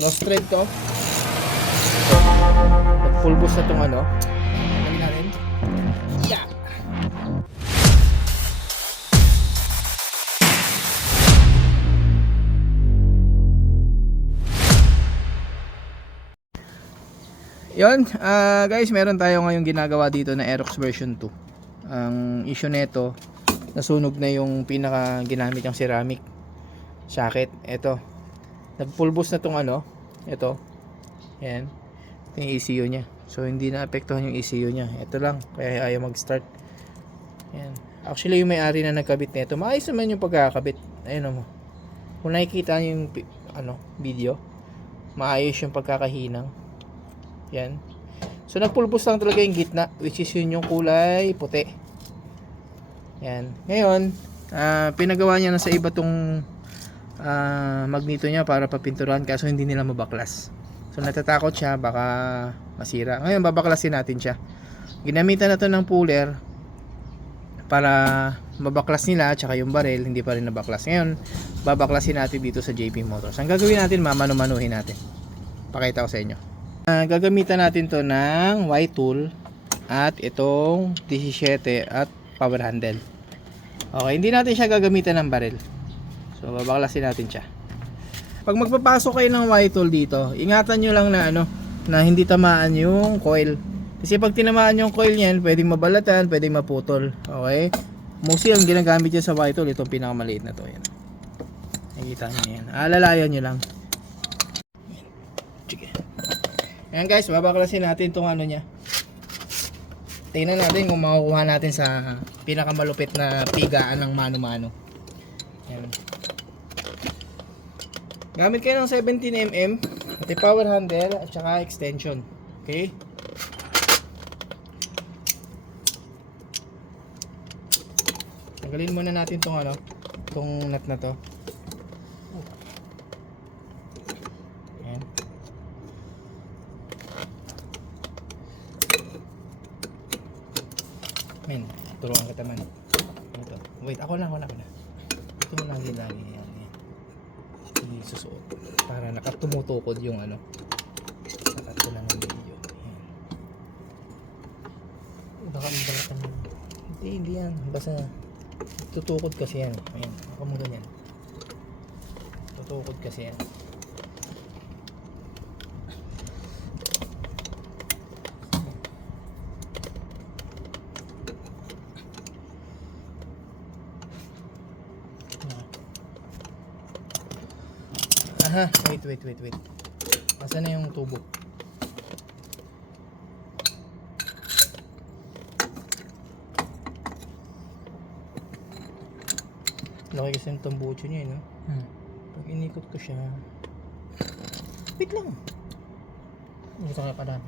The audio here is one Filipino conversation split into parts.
Lost thread to. Full boost na tong ano. Tanggalin natin. Yeah. Yun, guys, meron tayo ngayong ginagawa dito na Aerox version 2. Ang issue nito, nasunog na yung pinaka ginamit yung ceramic socket. Ito, nag full boost na tong ano, ito. Yan, ito yung ECU nya. So hindi na apektuhan yung ECU nya. Ito lang, kaya ayaw mag start. Yan, actually yung may-ari na nagkabit nito, maayos naman yung pagkakabit. Ayun mo, kung nakikita nyo yung ano, video, maayos yung pagkakahinang. Yan. So nagpulbos lang talaga yung gitna, which is yun yung kulay puti. Yan. Ngayon, pinagawa niya na sa iba tong magnito niya para papinturan, kaso hindi nila mabaklas. So natatakot siya baka masira. Ngayon babaklasin natin siya. Ginamitan na to ng puller para mabaklas nila, tsaka yung barrel hindi pa rin nabaklas. Ngayon babaklasin natin dito sa JP Motors. Ang gagawin natin, mamano-manuhin natin. Pakita ko sa inyo. Gagamitan natin to ng Y-tool at itong 17 at power handle. Okay, hindi natin siya gagamitan ng barrel. So babaklasin natin siya. Pag magpapasok kayo ng Y-tool dito, ingatan nyo lang na ano, na hindi tamaan yung coil. Kasi pag tinamaan yung coil niyan, pwedeng mabalatan, pwedeng maputol. Okay? Mostly ang ginagamit dyan sa Y-tool, itong pinakamaliit na to. Yan. Nakikita nyo yan. Alalayan nyo lang. Ayan guys, babaklasin natin itong ano nya. Tingnan natin kung makukuha natin sa pinakamalupit na pigaan ng mano-mano. Ayan. Gamit kayo ng 17mm, pati power handle at saka extension. Okay? Tanggalin muna natin itong ano, itong nut na to. Men, turuan kita man. Ito. Wait, ako na. Ito mo lagi. Yan. Isusuot. Para nakatumutukod yung ano. Nakato lang ng video. Yan. Baka mabalatan mo. Hindi yan. Basta tutukod kasi yan. Ayan. Ako mo ganyan. Tutukod kasi yan. Aha, wait. Asan na yung tubo? Laki kasi yung tambucho niya, no? Pag inikot ko siya, wait lang. Hindi ka kaya kadami.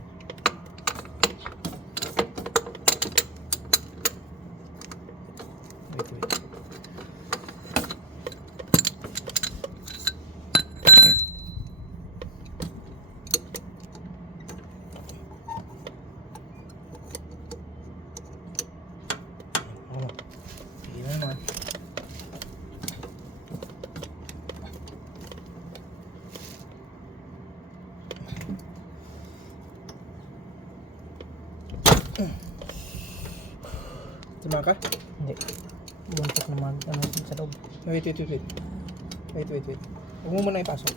Wait. Tama ka? Hindi. Buntok naman. Ano sa loob? Wait. Huwag mo muna ipasok.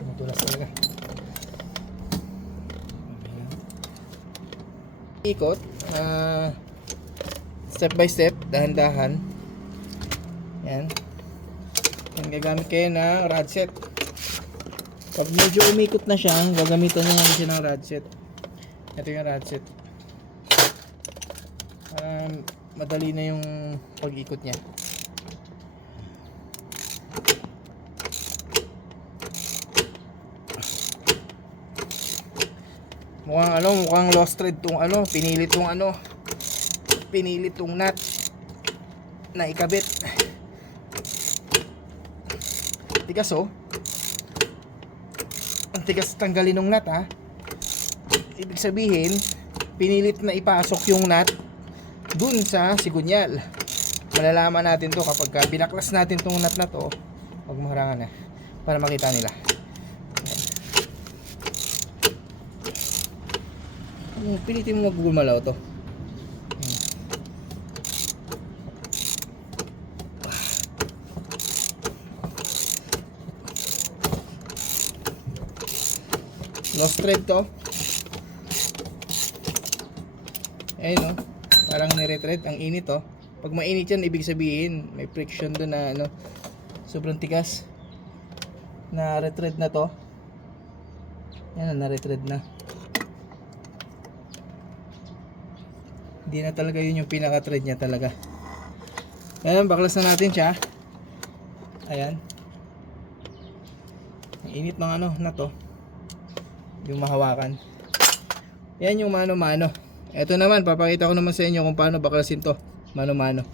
Tumutulas talaga. Ikot. Step by step. Dahan-dahan. Yan. Yan, gagamit kayo ng rod set. Pag medyo umikot na siya, gagamitan nyo naman siya ng rod set. Ito yung rod set. Madali na yung pag-ikot niya. Mukhang lost thread tong ano, pinilit tong nut na ikabit. Tigas oh. Ang tigas tanggalin ng nut ha. Ibig sabihin, pinilit na ipasok yung nut dun sa sigunyal. Malalaman natin to kapag binaklas natin tong nut na to. Huwag maharangan na. para makita nila. Pilitin mo mag-gumalaw to. Lost thread to. Ayun, no? Parang nire-thread. Ang init, oh. Pag mainit yan, ibig sabihin may friction doon na ano, sobrang tigas. Na retread na to. Yan, na-retread na. Hindi na talaga yun yung pinaka-thread niya talaga. Ayan, baklas na natin siya. Ayan. Ang init ng ano na to. Yung mahawakan. Yan yung mano-mano. Ito naman, papakita ko naman sa inyo kung paano baklasin to. Mano-mano.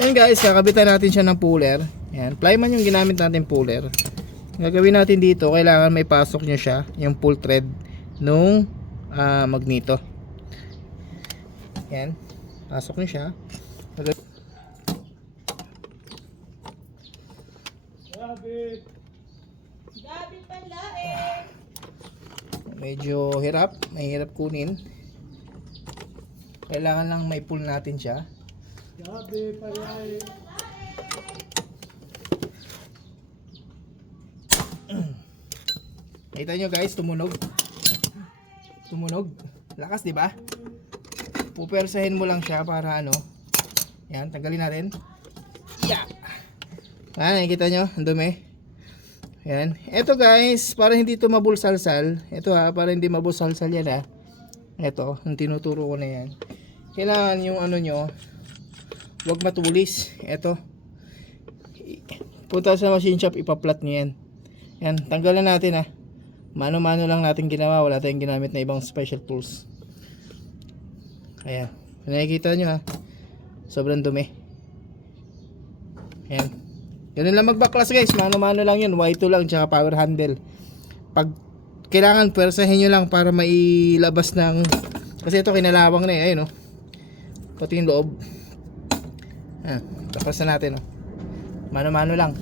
Ayan guys, kakabitan natin siya ng puller. Ayan, plyman yung ginamit natin puller. Gagawin natin dito, kailangan may pasok nyo siya, yung pull thread nung magneto. Ayan, pasok nyo siya. Gabi pala eh. Medyo hirap, mahirap kunin. Kailangan lang may pull natin siya. Gabi pala eh. Kita nyo guys, tumunog. Tumunog. Lakas, di ba? Pupersahin mo lang siya para ano. Yan, tanggalin natin. Yeah. Nakikita nyo, ang dumi. Yan. Ito guys, para hindi ito mabulsalsal. Ito para hindi mabulsalsal yan ha. Ito, ang tinuturo ko na yan. Kailangan yung ano nyo, huwag matulis. Ito. Punta sa machine shop, ipaplat nyo yan. Yan, tanggalan natin ha. Mano-mano lang natin ginawa. Wala tayong ginamit na ibang special tools. Ayan. Nakikita nyo ha. Sobrang dumi. Ayan. Ganun lang magbaklas guys, mano-mano lang yun, Y2 lang, tsaka power handle. Pag kailangan, pwersahin nyo lang para mailabas ng, kasi ito kinalawang na eh, ayun o. Pati yung loob. Baklas na natin o. Mano-mano lang.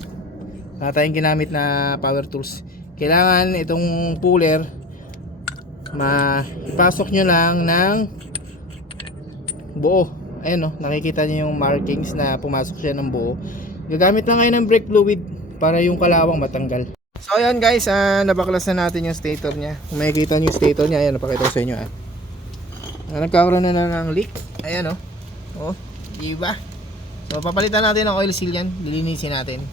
Wala tayong ginamit na power tools. Kailangan itong puller, ipasok nyo lang ng buo. Ayun o, nakikita nyo yung markings na pumasok siya ng buo. Gagamit lang kayo ng brake fluid para yung kalawang matanggal. So ayan guys, nabaklas na natin yung stator niya. Kung makikita nyo yung stator niya, ayan, napakita ko sa inyo. Nagkakaroon na ng leak. Ayan o. Oh, diba? So papalitan natin ang oil seal yan. Lilinisin natin.